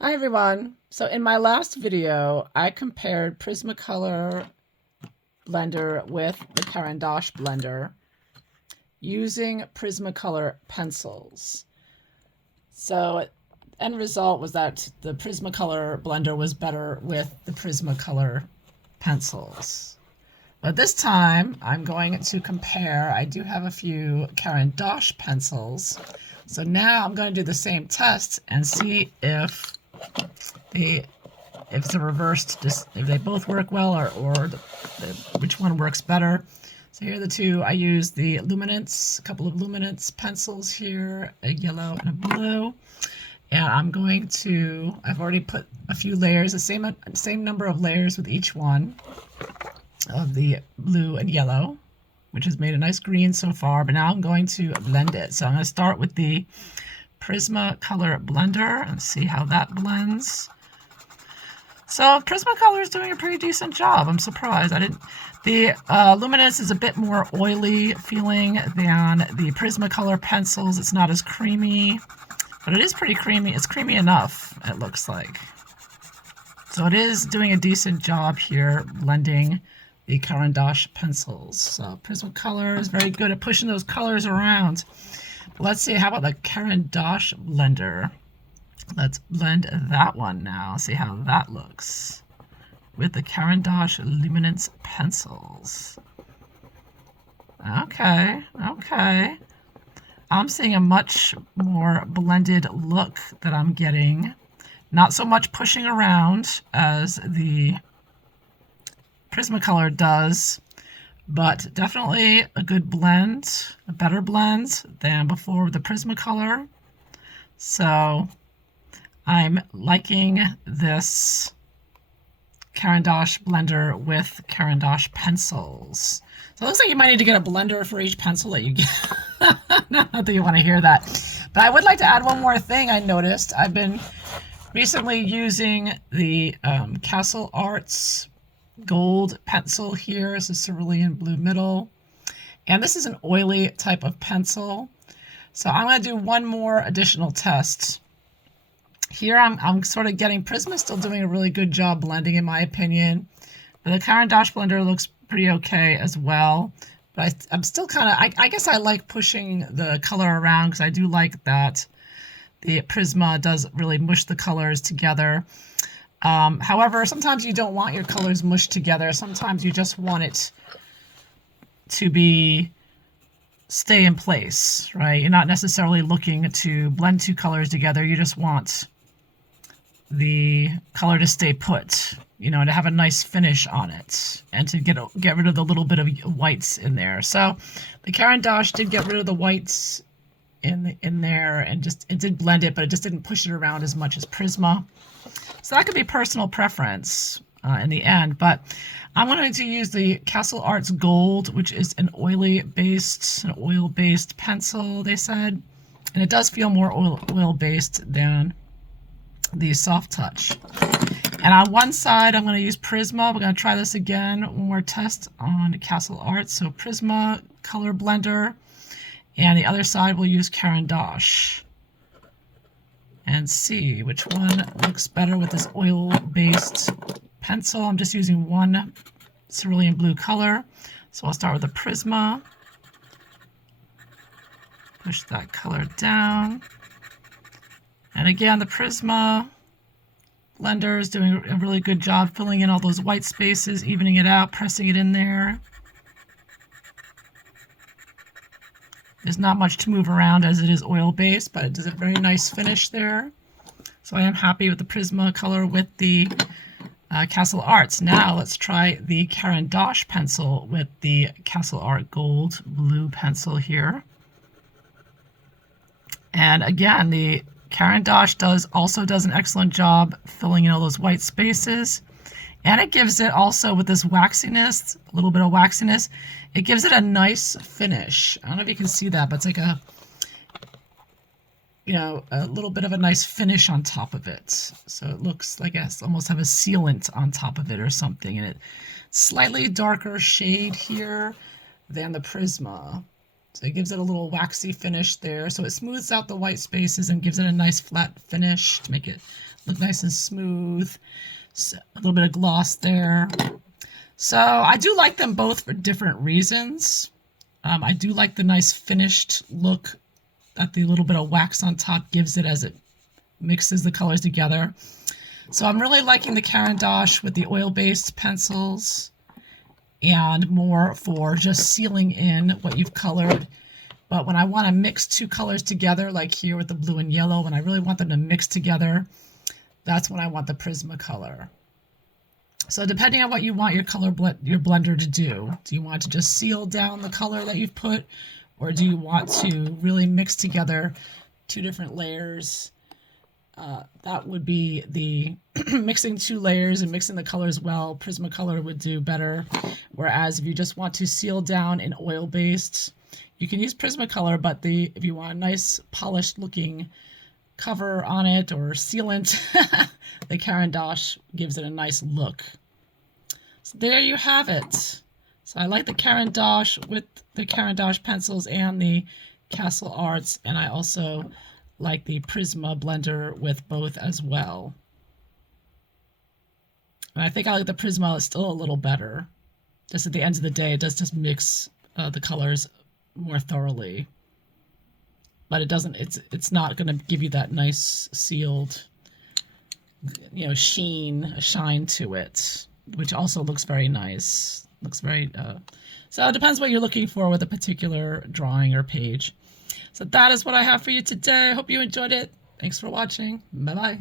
Hi everyone. So in my last video, I compared Prismacolor blender with the Caran Dache blender using Prismacolor pencils. So end result was that the Prismacolor blender was better with the Prismacolor pencils. But this time I'm going to compare. I do have a few Caran Dache pencils. So now I'm going to do the same test and see if it's a reversed, if they both work well, or which one works better. So here are the two. I use the Luminance, a couple of Luminance pencils here, a yellow and a blue. And I'm going to, I've already put a few layers, the same number of layers with each one of the blue and yellow, which has made a nice green so far, but now I'm going to blend it. So I'm going to start with the Prismacolor blender and see how that blends. So Prismacolor is doing a pretty decent job. I'm surprised. The Luminance is a bit more oily feeling than the Prismacolor pencils. It's not as creamy, but it is pretty creamy. It's creamy enough, it looks like. So it is doing a decent job here blending the Caran Dache pencils. So Prismacolor is very good at pushing those colors around. But let's see, how about the Caran Dache blender? Let's blend that one now, see how that looks with the Caran Dache Luminance pencils. Okay. I'm seeing a much more blended look that I'm getting. Not so much pushing around as the Prismacolor does, but definitely a good blend, a better blend than before with the Prismacolor. So I'm liking this Caran Dache blender with Caran Dache pencils. So it looks like you might need to get a blender for each pencil that you get. Not that you want to hear that. But I would like to add one more thing I noticed. I've been recently using the Castlearts Gold pencil here. It's a cerulean blue middle. And this is an oily type of pencil. So I'm going to do one more additional test. Here I'm sort of getting Prisma still doing a really good job blending in my opinion. But the Caran Dache blender looks pretty okay as well. But I'm still kind of, I guess I like pushing the color around because I do like that the Prisma does really mush the colors together. However, sometimes you don't want your colors mushed together. Sometimes you just want it to stay in place, right? You're not necessarily looking to blend two colors together. You just want the color to stay put, you know, to have a nice finish on it and to get rid of the little bit of whites in there. So the Caran Dache did get rid of the whites in there, and it did blend it, but it just didn't push it around as much as Prisma. So that could be personal preference in the end, but I'm going to use the Castlearts Gold, which is an oil-based pencil, they said, and it does feel more oil-based than the Soft Touch. And on one side, I'm going to use Prisma. We're going to try this again, one more test on Castlearts. So Prisma color blender, and the other side we'll use Caran Dache. And see which one looks better with this oil-based pencil. I'm just using one cerulean blue color. So I'll start with the Prisma. Push that color down. And again, the Prisma blender is doing a really good job filling in all those white spaces, evening it out, pressing it in there. There's not much to move around as it is oil-based, but it does a very nice finish there. So I am happy with the Prisma color with the Castlearts. Now let's try the Caran Dache pencil with the Castleart Gold blue pencil here. And again, the Caran Dache also does an excellent job filling in all those white spaces. And it gives it also, with this waxiness, a little bit of waxiness, it gives it a nice finish. I don't know if you can see that, but it's like a little bit of a nice finish on top of it. So it looks like it's almost have a sealant on top of it or something. And it's slightly darker shade here than the Prisma. So it gives it a little waxy finish there. So it smooths out the white spaces and gives it a nice flat finish to make it look nice and smooth. So a little bit of gloss there. So I do like them both for different reasons. I do like the nice finished look that the little bit of wax on top gives it as it mixes the colors together. So I'm really liking the Caran Dache with the oil-based pencils and more for just sealing in what you've colored. But when I want to mix two colors together, like here with the blue and yellow, when I really want them to mix together, that's when I want the Prismacolor. So depending on what you want your blender to do you want to just seal down the color that you've put, or do you want to really mix together two different layers? That would be the mixing two layers and mixing the colors well. Prismacolor would do better. Whereas if you just want to seal down in oil-based, you can use Prismacolor, but if you want a nice polished looking cover on it or sealant, the Caran Dache gives it a nice look. So there you have it. So I like the Caran Dache with the Caran Dache pencils and the Castlearts, and I also like the Prisma blender with both as well. And I think I like the Prisma, it's still a little better. Just at the end of the day, it does just mix the colors more thoroughly. But it doesn't, it's not going to give you that nice sealed, shine to it, which also looks very nice. Looks very, so it depends what you're looking for with a particular drawing or page. So that is what I have for you today. I hope you enjoyed it. Thanks for watching. Bye-bye.